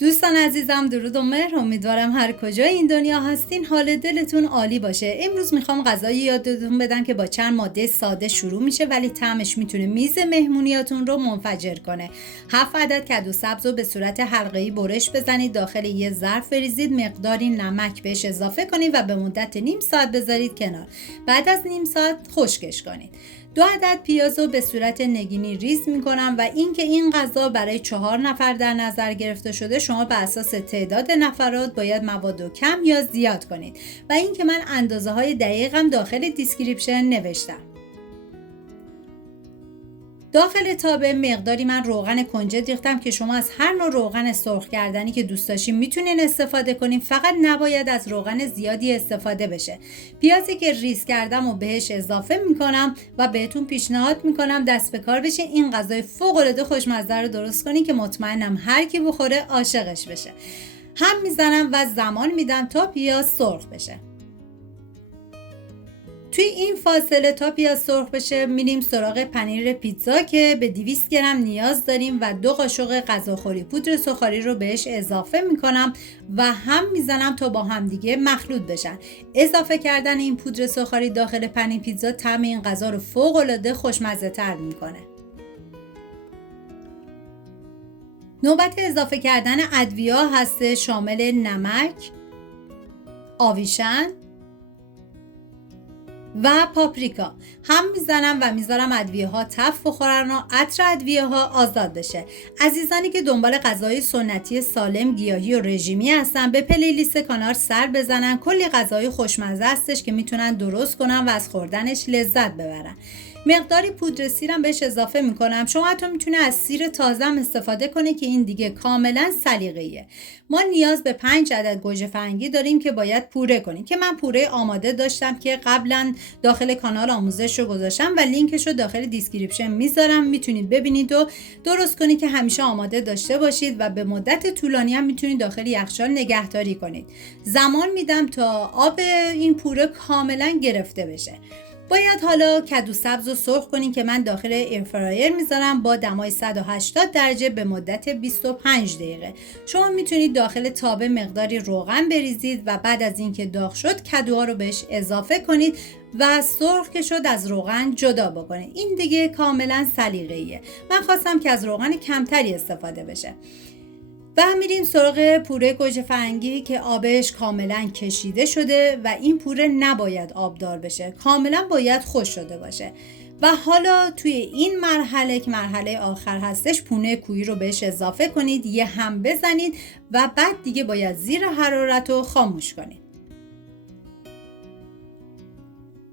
دوستان عزیزم، درود و مهر. امیدوارم هر کجای این دنیا هستین حال دلتون عالی باشه. امروز میخوام غذایی یادتون بدم که با چند ماده ساده شروع میشه ولی طعمش میتونه میز مهمونیاتون رو منفجر کنه. 7 عدد کدو سبز رو به صورت حلقه‌ای برش بزنید، داخل یه ظرف بریزید، مقداری نمک بهش اضافه کنید و به مدت نیم ساعت بذارید کنار. بعد از نیم ساعت خشکش کنید. 2 عدد پیاز رو به صورت نگینی ریز میکنم و اینکه این غذا برای 4 نفر در نظر گرفته شده، شما به اساس تعداد نفرات باید مواد رو کم یا زیاد کنید و اینکه من اندازه های دقیقم داخل دیسکریپشن نوشتم. داخل تابه مقداری من روغن کنجد ریختم که شما از هر نوع روغن سرخ کردنی که دوست داشتین میتونین استفاده کنین، فقط نباید از روغن زیادی استفاده بشه. پیازی که ریز کردم و بهش اضافه میکنم و بهتون پیشنهاد میکنم دست به کار بشین این غذای فوق العاده خوشمزه رو درست کنین که مطمئنم هر کی بخوره عاشقش بشه. هم میزنم و زمان میدم تا پیاز سرخ بشه. توی این فاصله تا پیاز سرخ بشه میریم سراغ پنیر پیتزا که به 200 گرم نیاز داریم و 2 قاشق غذاخوری پودر سوخاری رو بهش اضافه میکنم و هم میزنم تا با هم دیگه مخلوط بشن. اضافه کردن این پودر سوخاری داخل پنیر پیتزا طعم این غذا رو فوق العاده خوشمزه تر میکنه. نوبت اضافه کردن ادویه هست، شامل نمک، آویشن و پاپریکا. هم میزنم و میذارم ادویه ها تف بخورن و عطر ادویه ها آزاد بشه. عزیزانی که دنبال غذای سنتی سالم، گیاهی و رژیمی هستن، به پلیلیست کانال سر بزنن. کلی غذای خوشمزه هستش که میتونن درست کنن و از خوردنش لذت ببرن. مقداری پودر سیرم بهش اضافه میکنم. شما حتی میتونه از سیر تازم استفاده کنه که این دیگه کاملا سلیقه‌ایه. ما نیاز به 5 عدد گوجه فرنگی داریم که باید پوره کنیم که من پوره آماده داشتم که قبلا داخل کانال آموزش رو گذاشتم و لینکش رو داخل دیسکریپشن میذارم، میتونید ببینید و درست کنید که همیشه آماده داشته باشید و به مدت طولانی هم میتونید داخل یخچال نگهداری کنید. زمان میدم تا آب این پوره کاملا گرفته بشه. باید حالا کدو سبز رو سرخ کنین که من داخل ایرفرایر میذارم با دمای 180 درجه به مدت 25 دقیقه. شما میتونید داخل تابه مقداری روغن بریزید و بعد از اینکه داغ شد کدوها رو بهش اضافه کنید و سرخ که شد از روغن جدا بکنید. این دیگه کاملا سلیقه‌ایه. من خواستم که از روغن کمتری استفاده بشه. و میریم سراغ پوره گوجه فرنگی که آبش کاملا کشیده شده و این پوره نباید آبدار بشه، کاملا باید خشک شده باشه. و حالا توی این مرحله که مرحله آخر هستش، پونه کوهی رو بهش اضافه کنید، یه هم بزنید و بعد دیگه باید زیر حرارت رو خاموش کنید.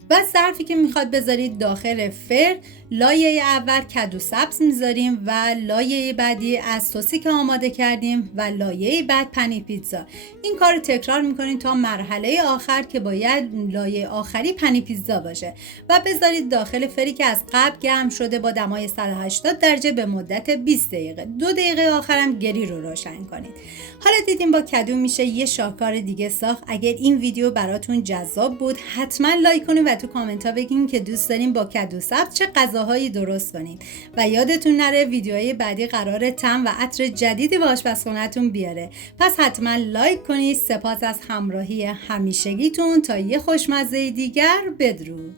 و ظرفی که میخواد بذارید داخل فرن، لایه اول کدو سبز میذاریم و لایه بعدی از سوسی که آماده کردیم و لایه بعد پنیر پیتزا. این کار رو تکرار میکنید تا مرحله آخر که باید لایه آخری پنیر پیتزا باشه و بذارید داخل فری که از قبل گرم شده با دمای 180 درجه به مدت 20 دقیقه. 2 دقیقه آخرم گری رو روشن کنید. حالا دیدیم با کدو میشه یه شاهکار دیگه ساخت. اگر این ویدیو براتون جذاب بود حتما لایک کنید و تو کامنت ها بگین که دوست دارین با کدو سبز چه غذاهایی درست کنید و یادتون نره ویدیوهای بعدی قراره طعم و عطر جدیدی به آشپزخونه‌تون بیاره. پس حتما لایک کنید. سپاس از همراهی همیشگیتون. تا یه خوشمزه دیگر، بدرود.